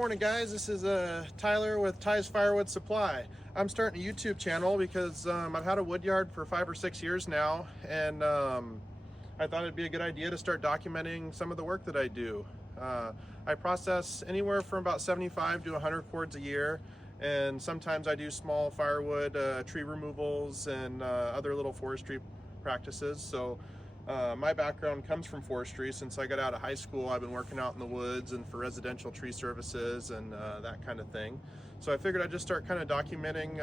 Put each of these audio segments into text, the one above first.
morning, guys. This is Tyler with Ty's Firewood Supply. I'm starting a YouTube channel because I've had a wood yard for 5 or 6 years now, and I thought it'd be a good idea to start documenting some of the work that I do. I process anywhere from about 75 to 100 cords a year, and sometimes I do small firewood, tree removals, and other little forestry practices. So my background comes from forestry. Since I got out of high school, I've been working out in the woods and for residential tree services and that kind of thing. So I figured I'd just start kind of documenting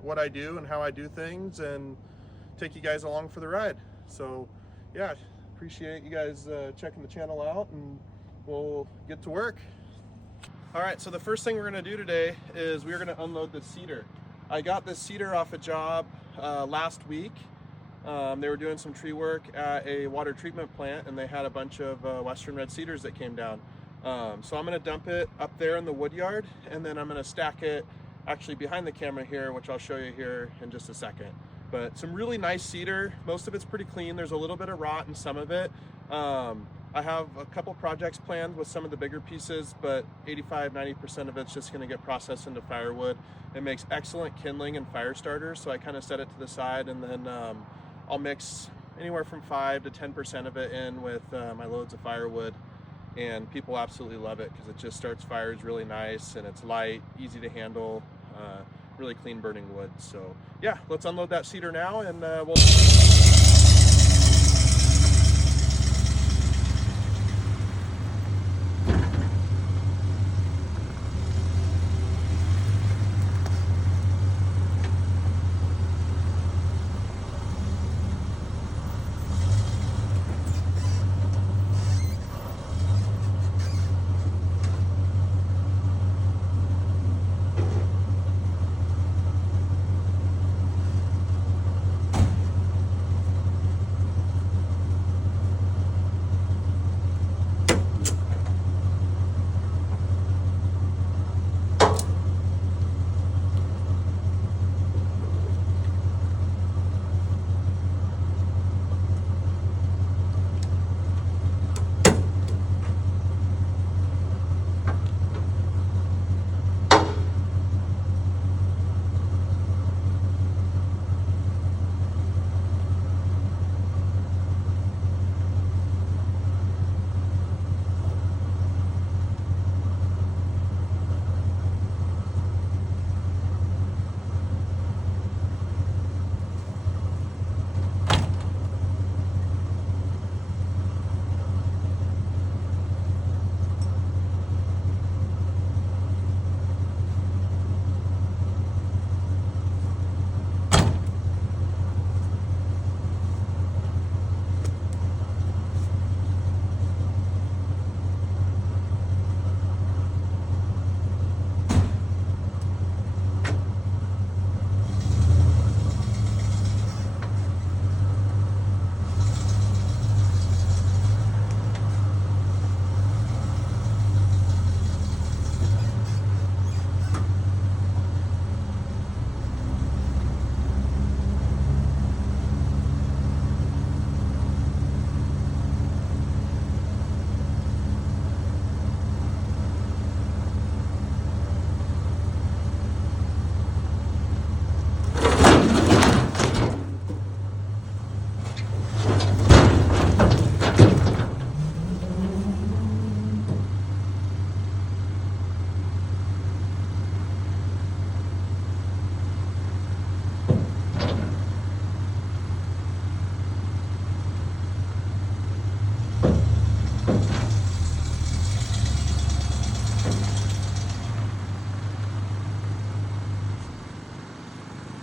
what I do and how I do things and take you guys along for the ride. So yeah, appreciate you guys checking the channel out, and we'll get to work. All right, so the first thing we're gonna do today is we're gonna unload the cedar. I got this cedar off a job last week. They were doing some tree work at a water treatment plant, and they had a bunch of western red cedars that came down. So I'm gonna dump it up there in the wood yard, and then I'm gonna stack it actually behind the camera here, which I'll show you here in just a second. But some really nice cedar. Most of it's pretty clean. There's a little bit of rot in some of it. I have a couple projects planned with some of the bigger pieces, but 85–90% of it's just gonna get processed into firewood. It makes excellent kindling and fire starters, so I kind of set it to the side, and then I'll mix anywhere from 5 to 10% of it in with my loads of firewood, and people absolutely love it because it just starts fires really nice, and it's light, easy to handle, really clean burning wood. So yeah, let's unload that cedar now, and we'll...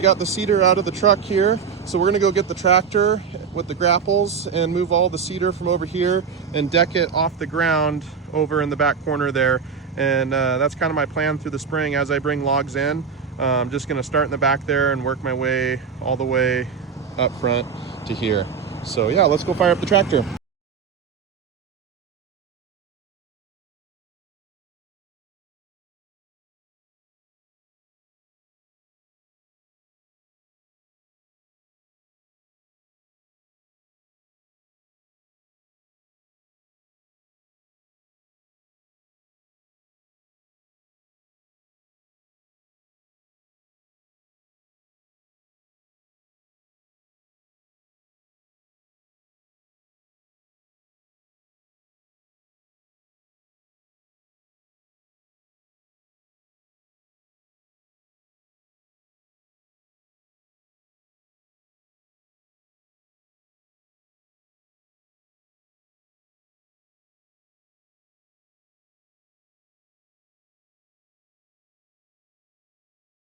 Got the cedar out of the truck here, so we're gonna go get the tractor with the grapples and move all the cedar from over here and deck it off the ground over in the back corner there. And that's kind of my plan through the spring. As I bring logs in, I'm just gonna start in the back there and work my way all the way up front to here. So yeah, let's go fire up the tractor.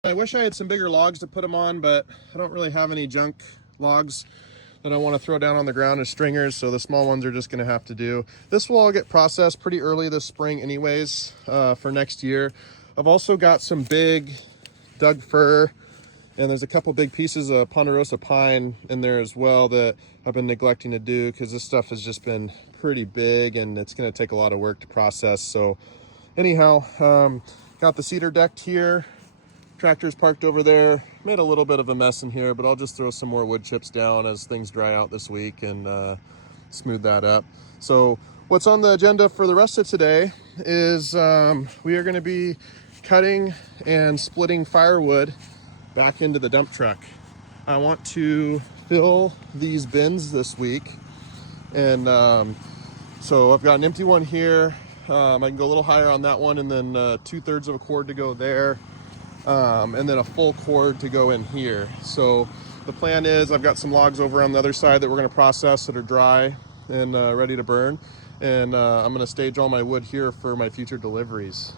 I wish I had some bigger logs to put them on, but I don't really have any junk logs that I want to throw down on the ground as stringers, so the small ones are just going to have to do. This will all get processed pretty early this spring anyways, for next year. I've also got some big Doug fir, and there's a couple big pieces of ponderosa pine in there as well that I've been neglecting to do because this stuff has just been pretty big and it's going to take a lot of work to process. So anyhow, got the cedar decked here. Tractor's parked over there. Made a little bit of a mess in here, but I'll just throw some more wood chips down as things dry out this week and smooth that up. So what's on the agenda for the rest of today is we are going to be cutting and splitting firewood back into the dump truck. I want to fill these bins this week, and so I've got an empty one here. I can go a little higher on that one, and then 2/3 of a cord to go there. And then a full cord to go in here. So the plan is I've got some logs over on the other side that we're going to process that are dry and ready to burn. And I'm going to stage all my wood here for my future deliveries.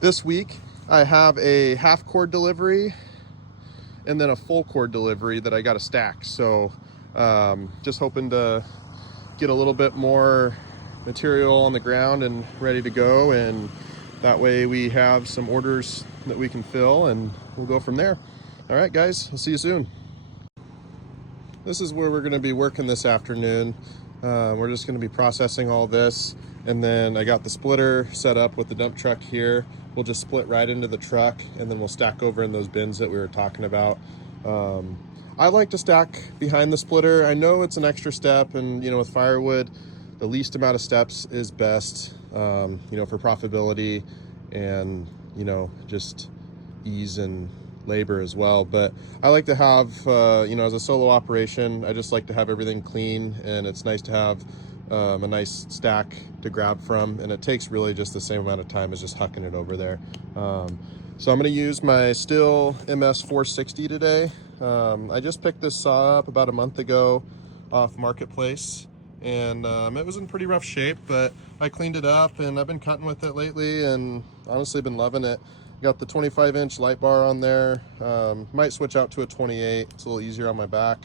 This week I have a half cord delivery and then a full cord delivery that I got to stack. So just hoping to get a little bit more material on the ground and ready to go, and that way we have some orders that we can fill and we'll go from there. All right, guys, I'll see you soon. This is where we're going to be working this afternoon. We're just going to be processing all this, and then I got the splitter set up with the dump truck here. We'll just split right into the truck, and then we'll stack over in those bins that we were talking about. I like to stack behind the splitter. I know it's an extra step, and with firewood, the least amount of steps is best, for profitability and just ease and labor as well. But I like to have as a solo operation, I just like to have everything clean, and it's nice to have a nice stack to grab from, and it takes really just the same amount of time as just hucking it over there. So I'm going to use my Stihl MS 460 today. I just picked this saw up about a month ago off Marketplace, and it was in pretty rough shape, but I cleaned it up and I've been cutting with it lately and honestly been loving it. Got the 25-inch light bar on there. Might switch out to a 28. It's a little easier on my back.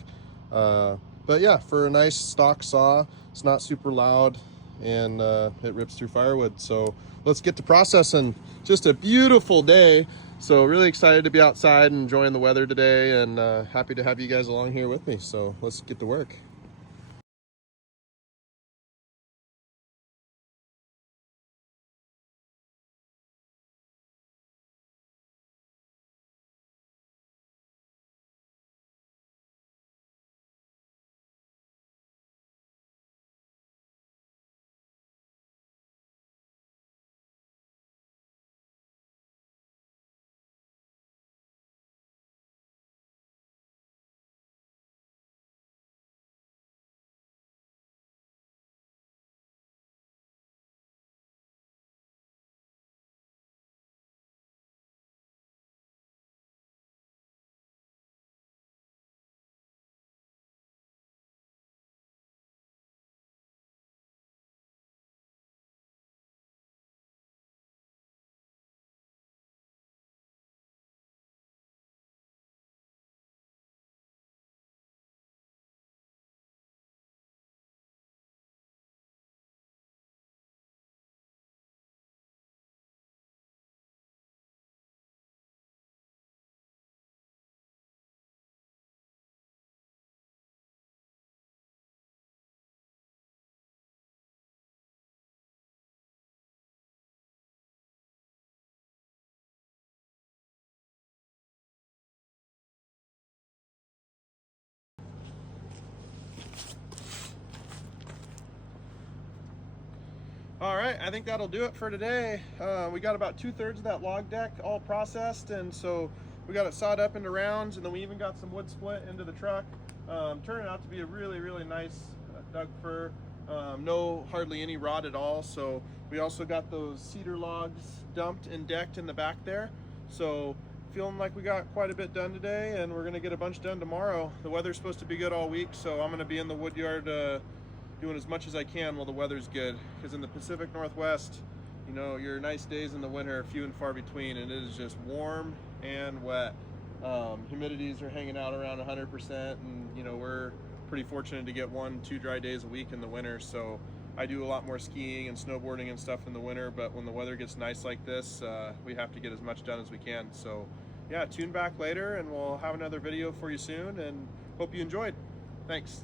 But yeah, for a nice stock saw, it's not super loud, and it rips through firewood. So let's get to processing. Just a beautiful day. So really excited to be outside and enjoying the weather today, and happy to have you guys along here with me. So let's get to work. All right, I think that'll do it for today. We got about 2/3 of that log deck all processed, and so we got it sawed up into rounds, and then we even got some wood split into the truck. Turning out to be a really, really nice Doug fir. No hardly any rot at all. So we also got those cedar logs dumped and decked in the back there. So feeling like we got quite a bit done today, and we're gonna get a bunch done tomorrow. The weather's supposed to be good all week, so I'm gonna be in the wood yard doing as much as I can while the weather's good, because in the Pacific Northwest You know, your nice days in the winter are few and far between, and it is just warm and wet. Humidities are hanging out around 100%, and you know, we're pretty fortunate to get 1-2 dry days a week in the winter. So I do a lot more skiing and snowboarding and stuff in the winter, but when the weather gets nice like this, we have to get as much done as we can. So yeah, tune back later and we'll have another video for you soon, and hope you enjoyed. Thanks.